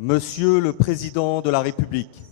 Monsieur le Président de la République,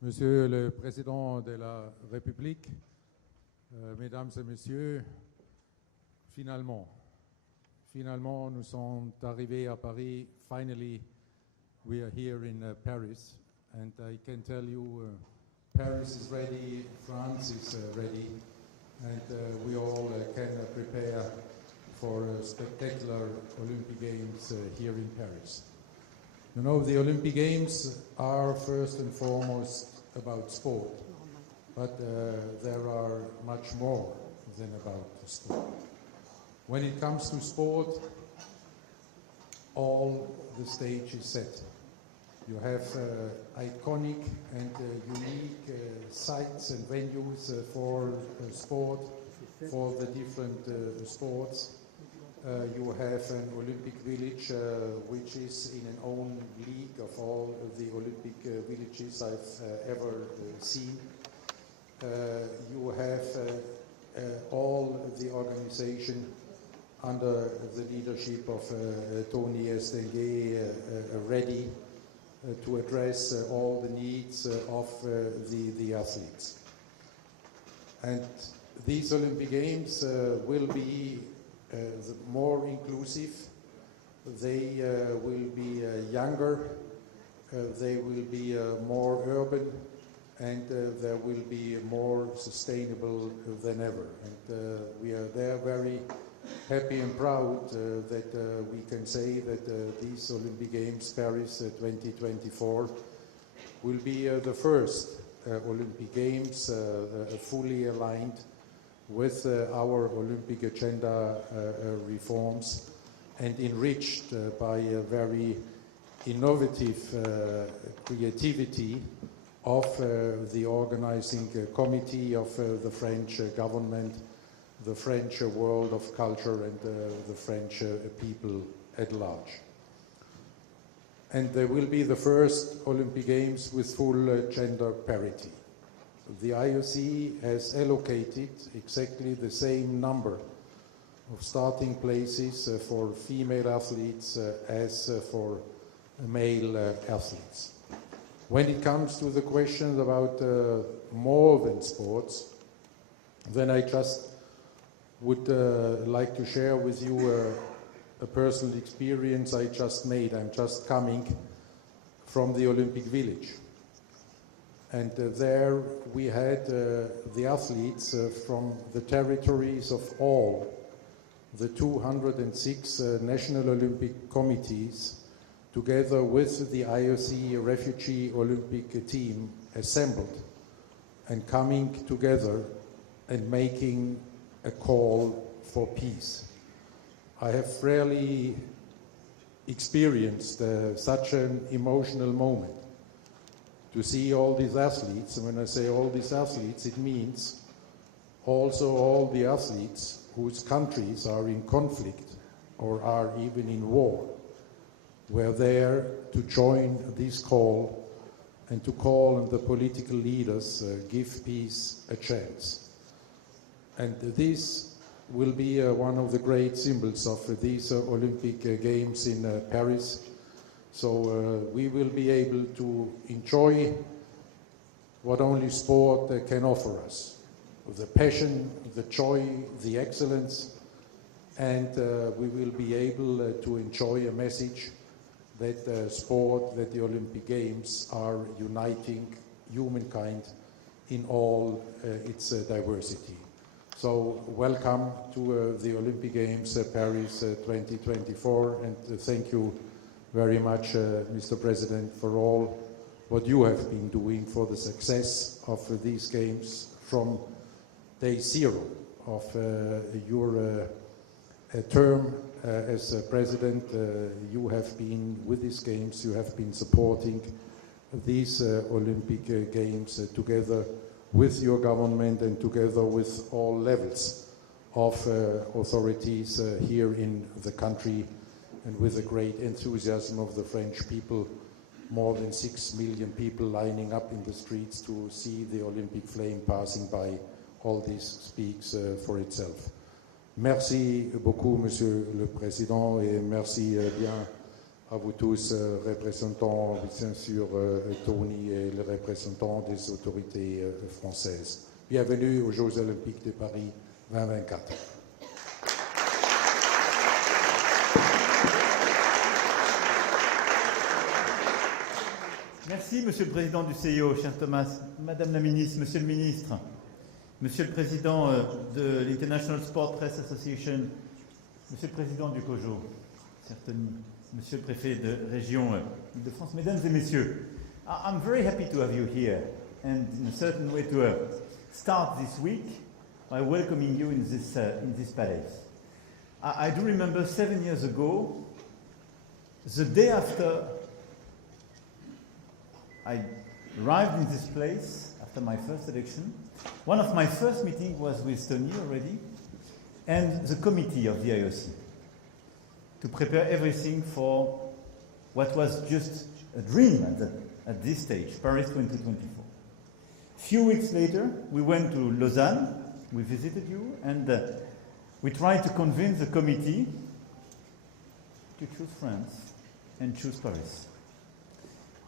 Monsieur le Président de la République, Mesdames et Messieurs, finalement, nous sommes arrivés à Paris. Finally, we are here in Paris, and I can tell you Paris is ready, France is ready, and we all can prepare for spectacular Olympic Games here in Paris. You know, the Olympic Games are first and foremost about sport, but there are much more than about sport. When it comes to sport, all the stage is set. You have iconic and unique sites and venues for sport, for the different sports. You have an Olympic village which is in an own league of all of the Olympic villages I've ever seen. You have all the organization under the leadership of Tony Estenguet ready to address all the needs of the athletes. And these Olympic Games will be more inclusive, they will be younger, they will be more urban, and there will be more sustainable than ever. And we are there very happy and proud that we can say that these Olympic Games, Paris 2024, will be the first Olympic Games fully aligned with our Olympic agenda reforms and enriched by a very innovative creativity of the organizing committee of the French government, the French world of culture, and the French people at large. And they will be the first Olympic Games with full gender parity. The IOC has allocated exactly the same number of starting places for female athletes as for male athletes. When it comes to the question about more than sports, then I just would like to share with you a personal experience I just made. I'm just coming from the Olympic Village. And there we had the athletes from the territories of all the 206 national Olympic committees, together with the IOC refugee Olympic team, assembled and coming together and making a call for peace. I have rarely experienced such an emotional moment. To see all these athletes, and when I say all these athletes, it means also all the athletes whose countries are in conflict or are even in war, were there to join this call and to call on the political leaders, give peace a chance. And this will be one of the great symbols of these Olympic Games in Paris. So we will be able to enjoy what only sport can offer us. The passion, the joy, the excellence, and we will be able to enjoy a message that sport, that the Olympic Games are uniting humankind in all its diversity. So welcome to the Olympic Games Paris 2024, and thank you very much, Mr. President, for all what you have been doing for the success of these games from day zero of your term as President. You have been with these games, you have been supporting these Olympic Games together with your government and together with all levels of authorities here in the country, and with the great enthusiasm of the French people, more than 6 million people lining up in the streets to see the Olympic flame passing by. All this speaks for itself. Merci beaucoup, Monsieur le Président, et merci bien à vous tous, représentants, bien sûr, Tony et les représentants des autorités françaises. Bienvenue aux Jeux Olympiques de Paris 2024. Merci, Monsieur le Président du CIO, cher Thomas, Madame la Ministre, Monsieur le Ministre, Monsieur le Président de l'International Sport Press Association, Monsieur le Président du COJO, Monsieur le Préfet de Région Île-de-France, Mesdames et Messieurs, I'm very happy to have you here, and in a certain way to start this week by welcoming you in this palace. I do remember 7 years ago, the day after I arrived in this place, after my first election, one of my first meetings was with Tony already, and the committee of the IOC, to prepare everything for what was just a dream at this stage, Paris 2024. Few weeks later, we went to Lausanne, we visited you, and we tried to convince the committee to choose France and choose Paris.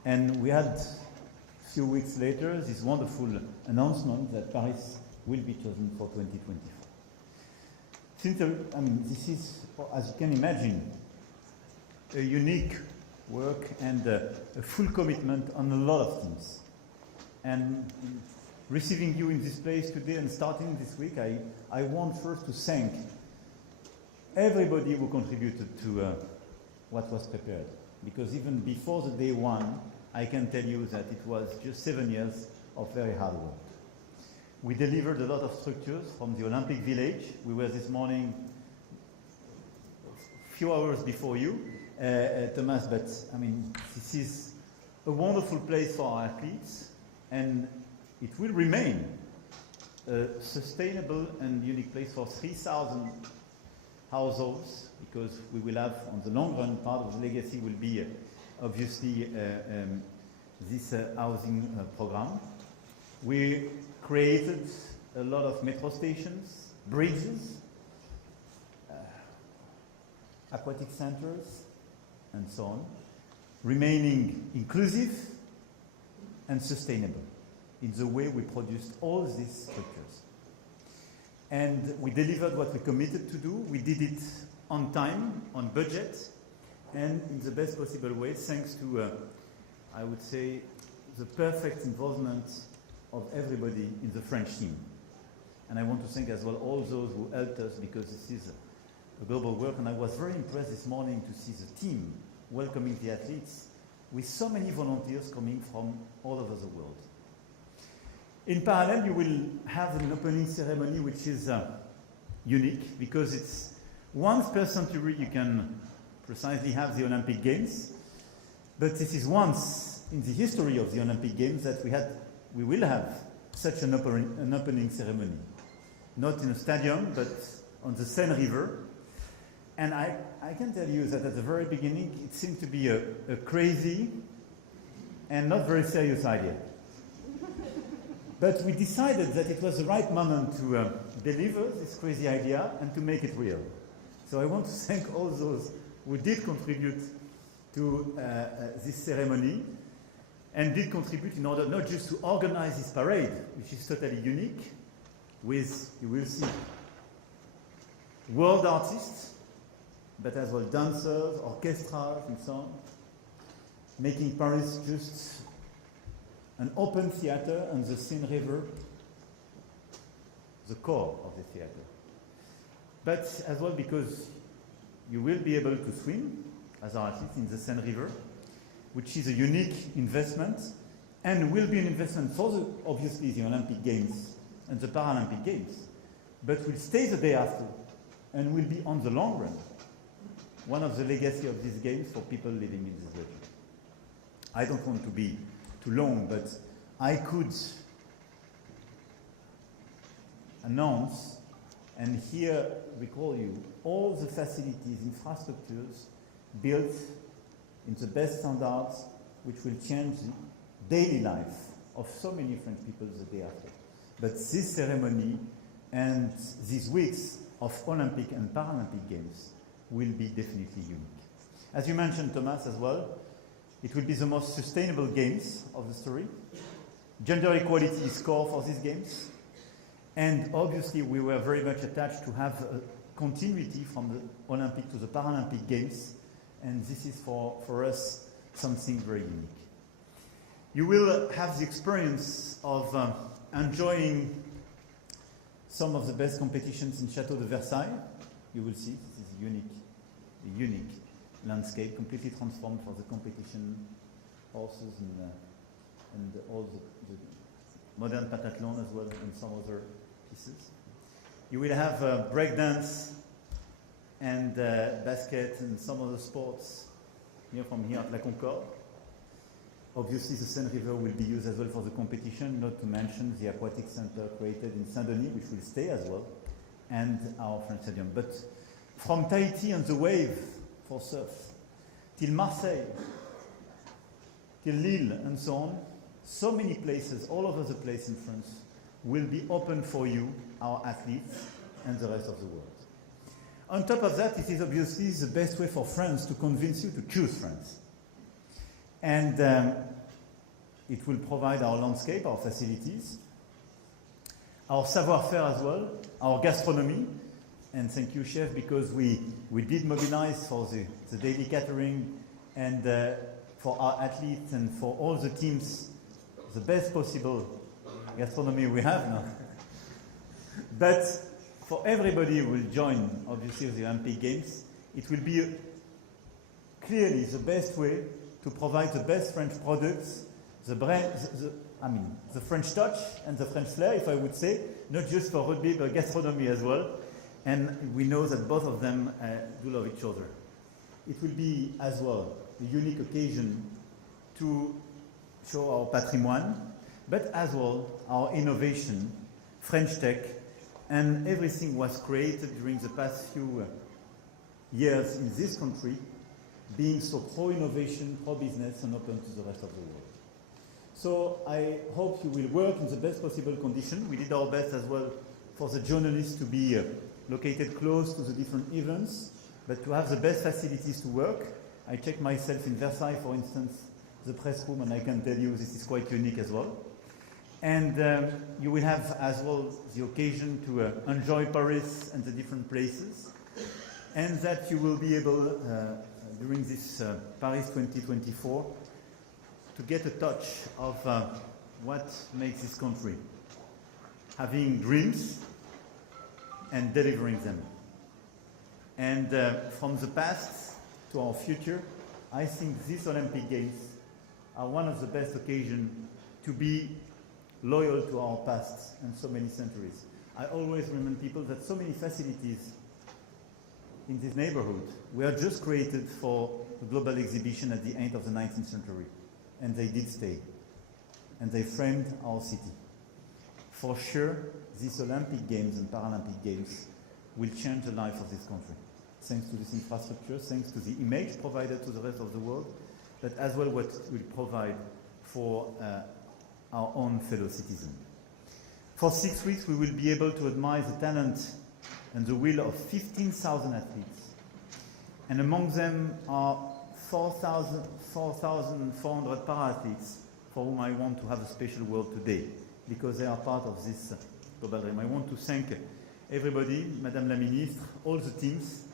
And we had, a few weeks later, this wonderful announcement that Paris will be chosen for 2024. This is, as you can imagine, a unique work and a full commitment on a lot of things. And receiving you in this place today and starting this week, I want first to thank everybody who contributed to what was prepared. Because even before the day one, I can tell you that it was just 7 years of very hard work. We delivered a lot of structures from the Olympic Village. We were this morning a few hours before you, Thomas, but this is a wonderful place for our athletes, and it will remain a sustainable and unique place for 3,000 households, because we will have, on the long run, part of the legacy will be obviously this housing program. We created a lot of metro stations, bridges, aquatic centers, and so on, remaining inclusive and sustainable in the way we produced all these structures. And we delivered what we committed to do. We did it on time, on budget, and in the best possible way, thanks to, I would say, the perfect involvement of everybody in the French team. And I want to thank as well all those who helped us, because this is a global work, and I was very impressed this morning to see the team welcoming the athletes with so many volunteers coming from all over the world. In parallel, you will have an opening ceremony which is unique, because it's once per century you can precisely have the Olympic Games, but this is once in the history of the Olympic Games that we will have such an opening ceremony. Not in a stadium, but on the Seine River. And I can tell you that at the very beginning it seemed to be a crazy and not very serious idea. But we decided that it was the right moment to deliver this crazy idea and to make it real. So I want to thank all those who did contribute to this ceremony, and did contribute in order not just to organize this parade, which is totally unique, with, you will see, world artists, but as well dancers, orchestras, and so on, making Paris just an open theater and the Seine River, the core of the theater. But as well because you will be able to swim as artists in the Seine River, which is a unique investment and will be an investment for obviously the Olympic Games and the Paralympic Games, but will stay the day after and will be on the long run one of the legacy of these games for people living in this region. I don't want to be too long, but I could announce and here recall you all the facilities, infrastructures built in the best standards which will change the daily life of so many French people the day after. But this ceremony and these weeks of Olympic and Paralympic Games will be definitely unique. As you mentioned, Thomas, as well, it will be the most sustainable games of the story. Gender equality is core for these games. And obviously we were very much attached to have a continuity from the Olympic to the Paralympic Games. And this is for us something very unique. You will have the experience of enjoying some of the best competitions in Château de Versailles. You will see this is a unique landscape, completely transformed for the competition, horses and all the modern pentathlon as well, and some other pieces. You will have breakdance and basket and some other sports from here at La Concorde. Obviously, the Seine River will be used as well for the competition, not to mention the aquatic center created in Saint-Denis, which will stay as well, and our French stadium. But from Tahiti and the wave for surf, till Marseille, till Lille, and so on, so many places all over the place in France will be open for you, our athletes, and the rest of the world. On top of that, it is obviously the best way for France to convince you to choose France. And it will provide our landscape, our facilities, our savoir-faire as well, our gastronomy. And thank you, Chef, because we did mobilize for the daily catering and for our athletes and for all the teams the best possible gastronomy we have now. But for everybody who will join, obviously, the Olympic Games, it will be clearly the best way to provide the best French products, the French touch and the French flair, if I would say, not just for rugby, but gastronomy as well. And we know that both of them do love each other. It will be as well a unique occasion to show our patrimoine, but as well our innovation, French tech, and everything was created during the past few years in this country, being so pro-innovation, pro-business, and open to the rest of the world. So I hope you will work in the best possible condition. We did our best as well for the journalists to be located close to the different events, but to have the best facilities to work. I checked myself in Versailles, for instance, the press room, and I can tell you this is quite unique as well. And you will have as well the occasion to enjoy Paris and the different places, and that you will be able, during this Paris 2024, to get a touch of what makes this country, having dreams and delivering them. And from the past to our future, I think these Olympic Games are one of the best occasions to be loyal to our past and so many centuries. I always remind people that so many facilities in this neighborhood were just created for the global exhibition at the end of the 19th century. And they did stay. And they framed our city. For sure, these Olympic Games and Paralympic Games will change the life of this country. Thanks to this infrastructure, thanks to the image provided to the rest of the world, but as well what it will provide for our own fellow citizens. For 6 weeks, we will be able to admire the talent and the will of 15,000 athletes. And among them are 4,400 para-athletes for whom I want to have a special word today, because they are part of this global dream. I want to thank everybody, Madame la Ministre, all the teams,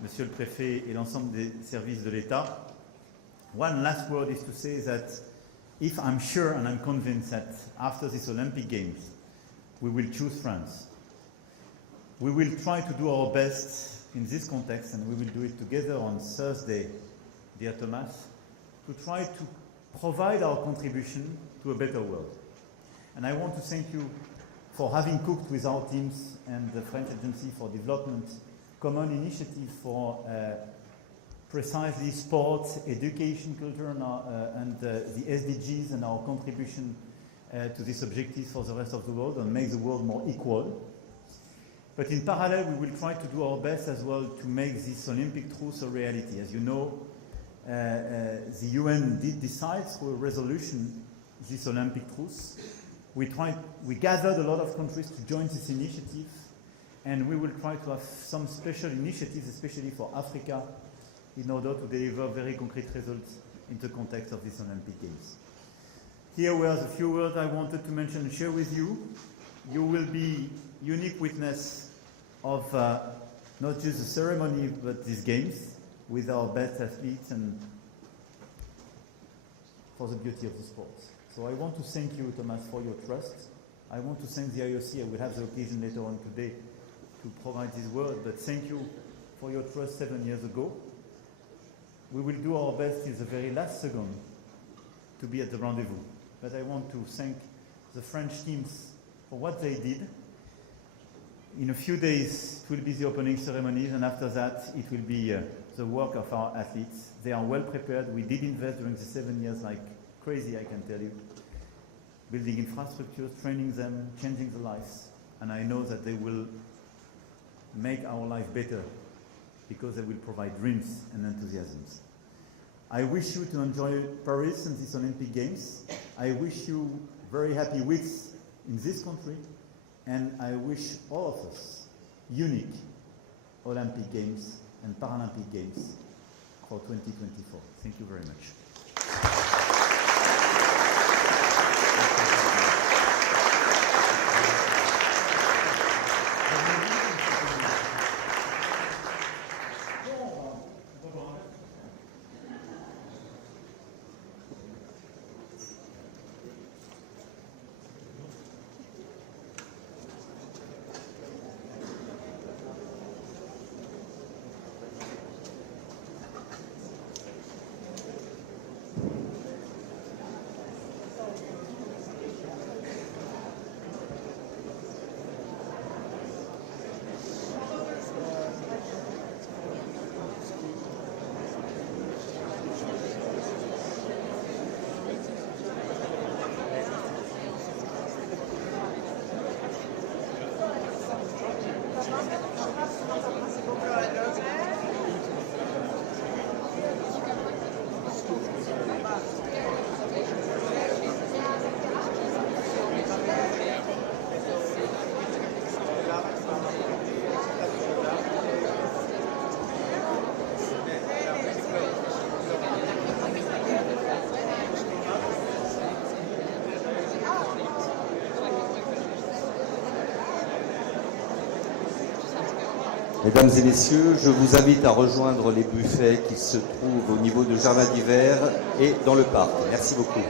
Monsieur le Préfet et l'ensemble des services de l'État. One last word is to say that if I'm sure and I'm convinced that after these Olympic Games, we will choose France. We will try to do our best in this context, and we will do it together on Thursday, dear Thomas, to try to provide our contribution to a better world. And I want to thank you for having cooked with our teams and the French Agency for Development common initiative for precisely sport, education, culture, and the SDGs and our contribution to this objective for the rest of the world and make the world more equal. But in parallel, we will try to do our best as well to make this Olympic truce a reality. As you know, the UN did decide through a resolution this Olympic truce. We gathered a lot of countries to join this initiative, and we will try to have some special initiatives, especially for Africa, in order to deliver very concrete results in the context of these Olympic Games. Here were the few words I wanted to mention and share with you. You will be unique witness of not just the ceremony, but these games with our best athletes and for the beauty of the sports. So I want to thank you, Thomas, for your trust. I want to thank the IOC. I will have the occasion later on today to provide this word, but thank you for your trust 7 years ago. We will do our best till the very last second to be at the rendezvous. But I want to thank the French teams for what they did. In a few days, it will be the opening ceremonies, and after that, it will be the work of our athletes. They are well prepared. We did invest during the 7 years like crazy, I can tell you. Building infrastructures, training them, changing their lives. And I know that they will make our life better because they will provide dreams and enthusiasms. I wish you to enjoy Paris and these Olympic Games. I wish you very happy weeks in this country, and I wish all of us unique Olympic Games and Paralympic Games for 2024. Thank you very much. Mesdames et messieurs, je vous invite à rejoindre les buffets qui se trouvent au niveau du jardin d'hiver et dans le parc. Merci beaucoup.